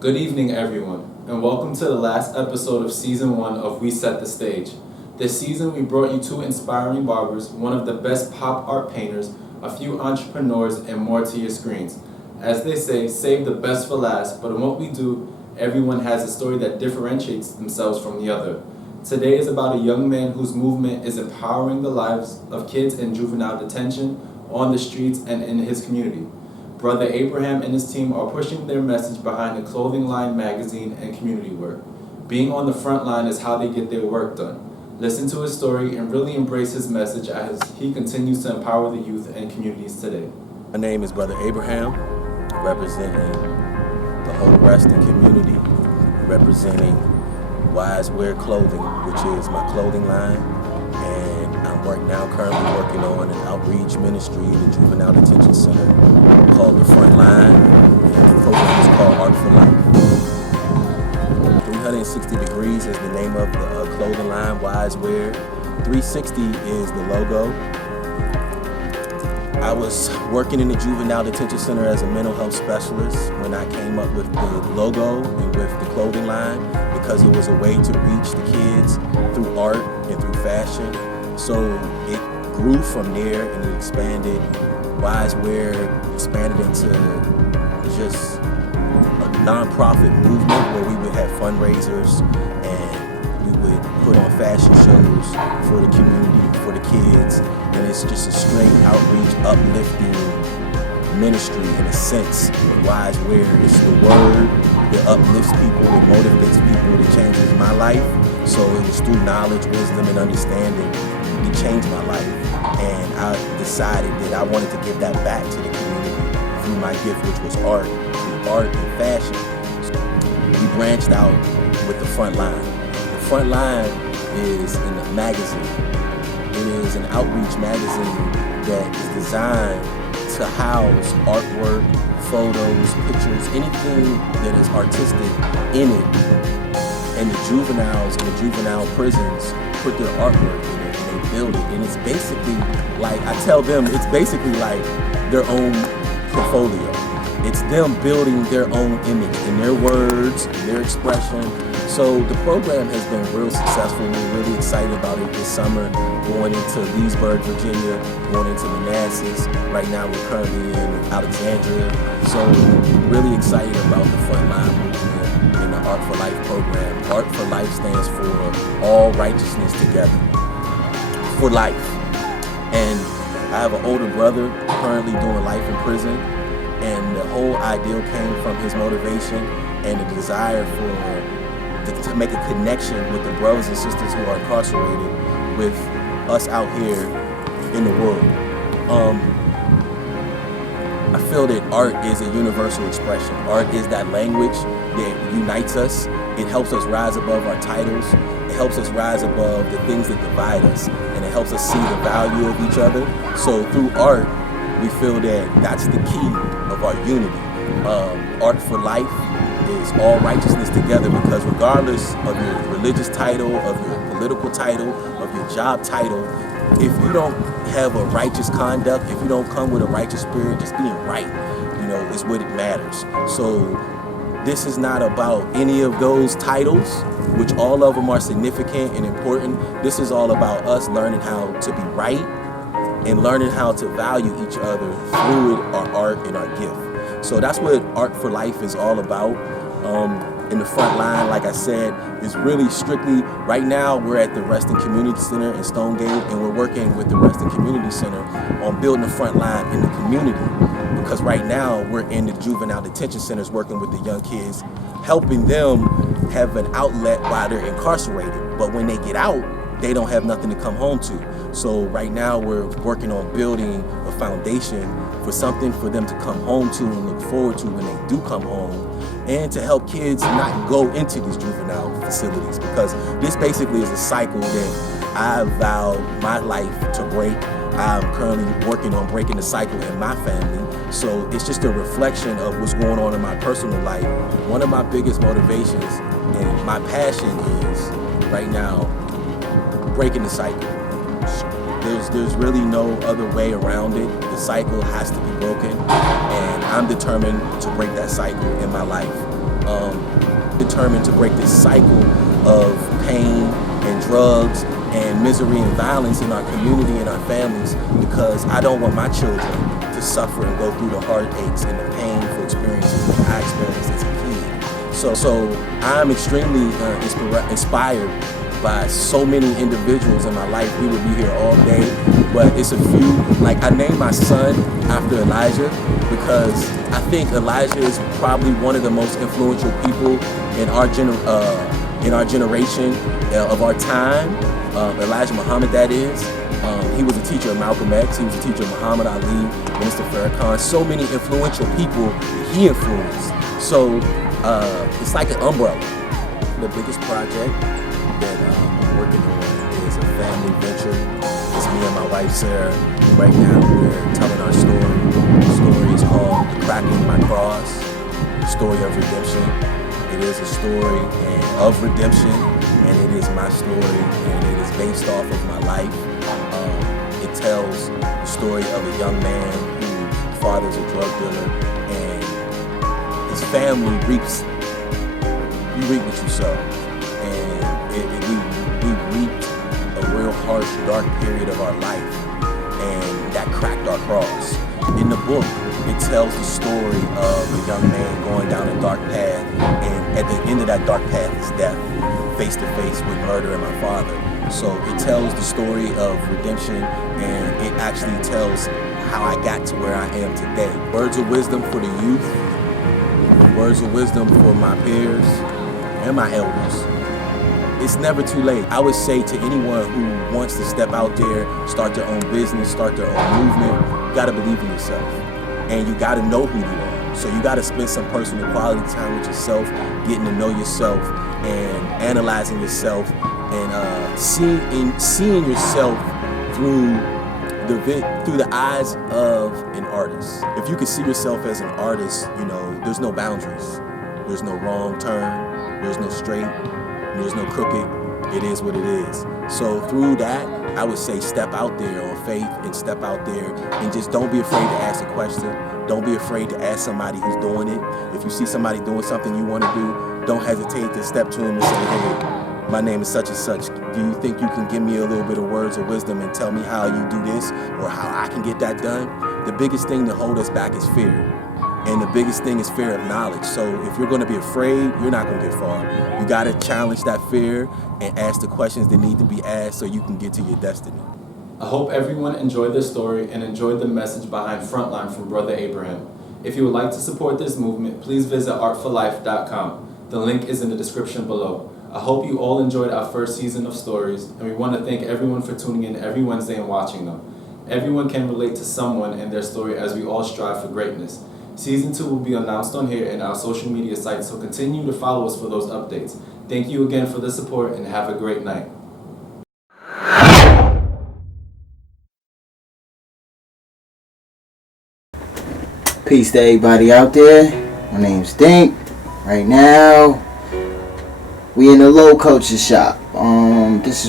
Good evening, everyone, and welcome to the last episode of Season 1 of We Set the Stage. This season, we brought you two inspiring barbers, one of the best pop art painters, a few entrepreneurs, and more to your screens. As they say, save the best for last, but in what we do, everyone has a story that differentiates themselves from the other. Today is about a young man whose movement is empowering the lives of kids in juvenile detention, on the streets, and in his community. Brother Ibrahim and his team are pushing their message behind the Clothing Line magazine and community work. Being on the front line is how they get their work done. Listen to his story and really embrace his message as he continues to empower the youth and communities today. My name is Brother Ibrahim, representing the whole Reston community, representing Wise Wear Clothing, which is my clothing line, and I'm currently working on an outreach ministry in the Juvenile Detention Center called the FrontLine, and the program is called Art for Life. 360 Degrees is the name of the clothing line, Wise Wear. 360 is the logo. I was working in the Juvenile Detention Center as a mental health specialist when I came up with the logo and with the clothing line, because it was a way to reach the kids through art and through fashion. So it grew from there and it expanded. Wise Wear expanded into just a nonprofit movement where we would have fundraisers and we would put on fashion shows for the community, for the kids. And it's just a straight outreach, uplifting ministry in a sense. Wise Wear is the word that uplifts people, that motivates people, that changes my life. So it was through knowledge, wisdom, and understanding that changed my life. And I decided that I wanted to give that back to the community through my gift, which was art, through art and fashion. So we branched out with the FrontLine. The FrontLine is in a magazine. It is an outreach magazine that is designed to house artwork, photos, pictures, anything that is artistic in it. And the juveniles in the juvenile prisons put their artwork in it and they build it. And it's basically like, I tell them, it's basically like their own portfolio. It's them building their own image in their words, their expression. So the program has been real successful. We're really excited about it this summer, going into Leesburg, Virginia, going into Manassas. Right now we're currently in Alexandria. So really excited about the Frontline movement and the Art for Life program. Art for Life stands for all righteousness together, for life. And I have an older brother currently doing life in prison, and the whole ideal came from his motivation and the desire to make a connection with the brothers and sisters who are incarcerated with us out here in the world. I feel that art is a universal expression. Art is that language that unites us. It helps us rise above our titles. It helps us rise above the things that divide us. And it helps us see the value of each other. So through art, we feel that that's the key of our unity. Art for Life is all righteousness together, because regardless of your religious title, of your political title, of your job title, if you don't have a righteous conduct, if you don't come with a righteous spirit, just being right, is what it matters. So this is not about any of those titles, which all of them are significant and important. This is all about us learning how to be right and learning how to value each other through our art and our gift. So that's what Art for Life is all about. In the front line, like I said, is really strictly, right now we're at the Reston Community Center in Stonegate, and we're working with the Reston Community Center on building the front line in the community. Because right now we're in the juvenile detention centers working with the young kids, helping them have an outlet while they're incarcerated. But when they get out, they don't have nothing to come home to. So right now we're working on building a foundation for something for them to come home to and look forward to when they do come home, and to help kids not go into these juvenile facilities, because this basically is a cycle that I vowed my life to break. I'm currently working on breaking the cycle in my family. So it's just a reflection of what's going on in my personal life. One of my biggest motivations and my passion is right now breaking the cycle. There's really no other way around it. The cycle has to be broken, and I'm determined to break that cycle in my life. determined to break this cycle of pain and drugs and misery and violence in our community and our families, because I don't want my children to suffer and go through the heartaches and the painful experiences that I experienced as a kid. So I'm extremely inspired by so many individuals in my life. We would be here all day, but it's a few. Like, I named my son after Elijah because I think Elijah is probably one of the most influential people in our generation of our time. Elijah Muhammad, that is. He was a teacher of Malcolm X. He was a teacher of Muhammad Ali, Minister Farrakhan. So many influential people he influenced. So it's like an umbrella. The biggest project that I'm working on is a family venture. It's me and my wife Sarah. Right now we're telling our story. The story is called The Cracking My Cross, the story of redemption. It is a story of redemption, and it is my story, and it is based off of my life. It tells the story of a young man whose father's a drug dealer, and his family reaps. You reap what you sow, and we reaped a real harsh, dark period of our life, and that cracked our cross. In the book, it tells the story of a young man going down a dark path, and at the end of that dark path is death, face to face with murder and my father. So it tells the story of redemption, and it actually tells how I got to where I am today. Words of wisdom for the youth, words of wisdom for my peers and my elders. It's never too late. I would say to anyone who wants to step out there, start their own business, start their own movement, you gotta believe in yourself, and you gotta know who you are. So you gotta spend some personal quality time with yourself, getting to know yourself and analyzing yourself, and seeing yourself through the eyes of an artist. If you can see yourself as an artist, there's no boundaries. There's no wrong turn. There's no straight. There's no crooked. It is what it is. So through that, I would say step out there on faith, and step out there and just don't be afraid to ask a question. Don't be afraid to ask somebody who's doing it. If you see somebody doing something you want to do, don't hesitate to step to them and say, hey, my name is such and such. Do you think you can give me a little bit of words of wisdom and tell me how you do this or how I can get that done? The biggest thing to hold us back is fear. And the biggest thing is fear of knowledge. So if you're going to be afraid, you're not going to get far. You got to challenge that fear and ask the questions that need to be asked so you can get to your destiny. I hope everyone enjoyed this story and enjoyed the message behind FrontLine from Brother Ibrahim. If you would like to support this movement, please visit artforlife.com. The link is in the description below. I hope you all enjoyed our first season of stories, and we want to thank everyone for tuning in every Wednesday and watching them. Everyone can relate to someone and their story as we all strive for greatness. Season 2 will be announced on here and our social media sites, so continue to follow us for those updates. Thank you again for the support, and have a great night. Peace to everybody out there. My name's Dink. Right now, we in the Low Culture Shop. This is